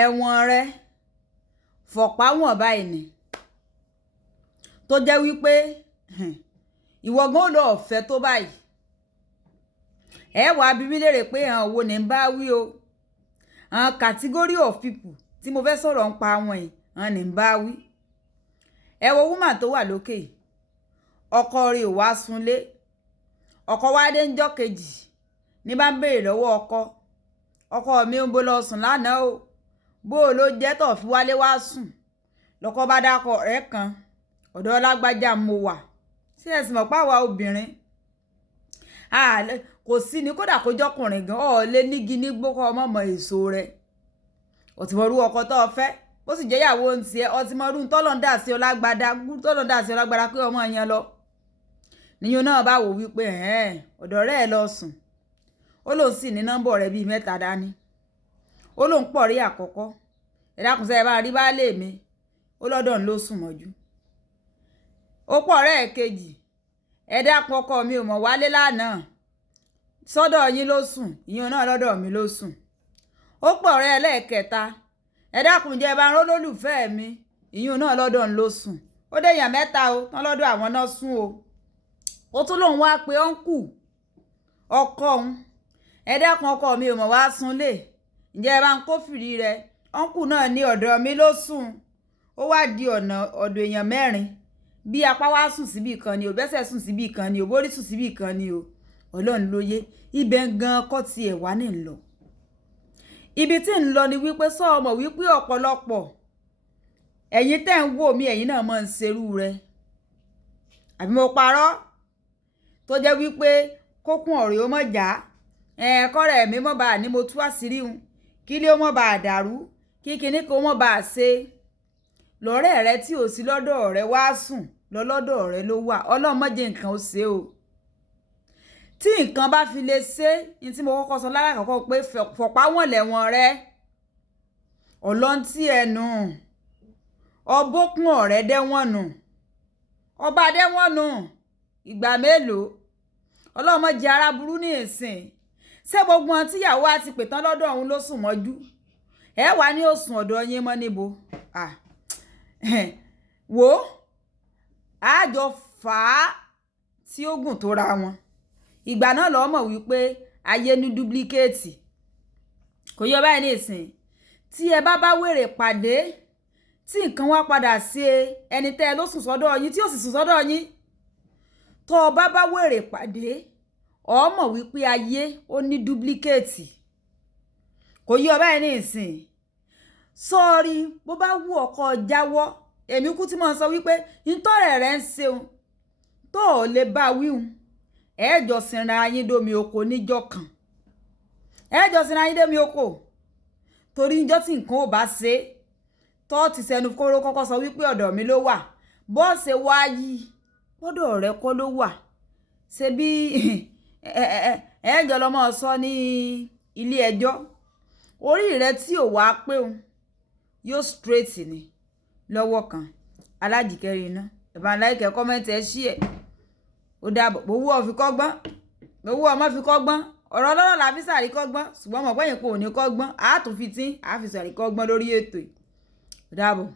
ẹ̀wọ̀n rẹ fọ̀pá wọ̀n báyìí ni tó jẹ́ wípé ìwọ gan lọ ọ̀fẹ́ tó báyìí ẹ wá bí mi léèrè pé àwọn wo ni ń bá wí o àwọn category of people tí mo fẹ́ sọ̀rọ̀ ń pa wọn yìí àwọn ni ń bá wí ẹ wo woman tó wà lókè ọkọ rẹ̀ ò wá súnlé ọkọ wá dé ńjọ́ kejì ní bá ń béèrè lọ́wọ́ ọkọ mi ń bó lọ sùn lánàá o bó o ló jẹ́ tó fi wálé wá sùn lọ́kọ bá dákọ̀ rẹ̀ kan ọ̀dọ̀ lágbájá mo wà sí ẹ̀sìn mọ̀ páwa obìnrin kò sí ni kódà kó jọkùnrin gan ọ̀ lé nígi nígbó kọ́ ọmọ mọ èso rẹ̀ ọtí mọ̀rú ọkọ tó fẹ́ bó sì jẹ́ ìyàwó ń tiẹ̀ ọtí mọ̀rú tọ́lọ̀ ń dà sí ọlágbádá pé ọmọ yẹn lọ níyàn náà bá wò wípé ọ̀dọ̀ rẹ̀ lọ sùn ó lóun sì ní nọ́mbà rẹ̀ bíi 3 dání ó lóun pọ̀ rí àkọ́kọ́ ẹ dákun sẹ́ ẹ bá rí baálé mi ó lọ́dọ̀ ń ló sùn mọ́jú ó pọ̀ rẹ̀ kejì ẹ dákun ọkọ mi ò mọ̀ wálé lánàá sọ́dọ̀ yín ló sùn ìyẹn náà lọ́dọ̀ mi ló sùn ó pọ̀ rẹ̀ ẹlẹ́ẹ̀kẹta ẹ dákun jẹ́ bá ń ró lólùfẹ́ mi ìyẹn náà lọ́dọ̀ ń ló sùn ó dé èèyàn 3 o tán lọ́dọ̀ àwọn náà sùn o ó tún lóun wá pé ọ́nkù ọkọ òun ẹ dákun ọkọ mi ò mọ̀ wá súnlé ǹjẹ́ ẹ bá ń kófìrí rẹ ọ́nkù náà ní ọ̀dọ̀ mi ló sùn ó wá di ọ̀dọ̀ èèyàn 4 bí apá wá sùn síbì kan ni ò bẹ́sẹ̀ sùn síbì kan ni ò bórí sùn síbì kan ni o ọlọ́run ló yé ibẹ̀ gan kọ́ tiẹ̀ wá ní lọ ibi tí ń lọ ni wípé sọ ọmọ wípé ọ̀pọ̀lọpọ̀ ẹ̀yin tẹ́ ń wò mí ẹ̀yin náà máa ń serú rẹ àbí mo parọ́ tó jẹ́ wípé kókún ọ̀rẹ́ ó mọ̀ já kọ́rẹ́ mi mọ̀ bá ní mo tú àṣírí un kí lé ó mọ̀ bá dàrú kí kinní kó mọ̀ bá ṣe lọ́rẹ́ rẹ tí ò sí lọ́dọ̀ rẹ wá sùn lọ́dọ̀ rẹ ló wà ọlọ́mọdé nǹkan ó ṣe o tí nǹkan bá fi lè ṣe ní tí mo kọ́kọ́ sọ lára àkọ́kọ́ pé fọ̀pá wọn lẹ̀wọ̀n rẹ ọlọ́ntì ẹnu ọbọ̀kún ọ̀rẹ́ dẹ́wọ̀n nù ọba dẹ́wọ̀n nù ìgbà mélòó ọlọ́mọdé ara burú ní ìsìn ṣé gbogbo wọn tíyàwó àti pètán lọ́dọ̀ òun ló sùn mọ́jú ẹ wà ní òsùn ọ̀dọ̀ yín mọ́ níbo wò àjọ fà á tí ó gùn tó ra wọn ìgbà náà lọ́ mọ̀ wípé ayé ní dúplíkéètì kò yọ báyìí ní ìsìn tí ẹ bá wèrè pàdé tí nǹkan wá padà sí ẹni tẹ́ ẹ ló sùn sọ́dọ̀ yín tí ó sì sùn sọ́dọ̀ yín tó o bá wèrè pàdé o mọ̀ wípé ayé ó ní dúplíkéètì kò yọ báyìí ní ìsìn sọ́ọ́rí bó bá wù ọkọ jáwọ́ èmi kú tí mo sọ wípé ìtọ́rẹ̀ rẹ̀ ń ṣeun tó o lè bá wíhun ẹ̀ẹ́jọ sinra yín dómi oko níjọ́ kan ẹ̀ẹ́jọ sinra yín dómi oko torí níjọ́ tí nǹkan ò bá ṣe tó ti sẹnu kóró kọ́kọ́ sọ wípé ọ̀dọ̀ mi ló wà bọ́ọ̀sì wá yí gbọ́dọ̀ rẹ kọ́ ló wà ṣe bí ẹ̀ẹ́jọ lọ́mọ sọ ní ilé ẹjọ́ orí rẹ tí ò wá pé òun yóò straight ni lọ́wọ́ kan alájìkẹrin iná ẹ̀bá láìkẹ́ kọ́mẹ́ntì ẹ̀ ṣí ẹ̀ ó dàbọ̀ gbowó ọ̀fi kọ́gbọ́n gbowó ọmọ fi kọ́gbọ́n ọ̀rọ̀ ọlọ́rọ̀ la fi sàrí kọ́gbọ́n ṣùgbọ́n mọ̀ pẹ́yìn kò ní kọ́gbọ́n àátúnfi tí àá fi sàrí kọ́gbọ́n lórí ètò yìí ó dàbọ̀.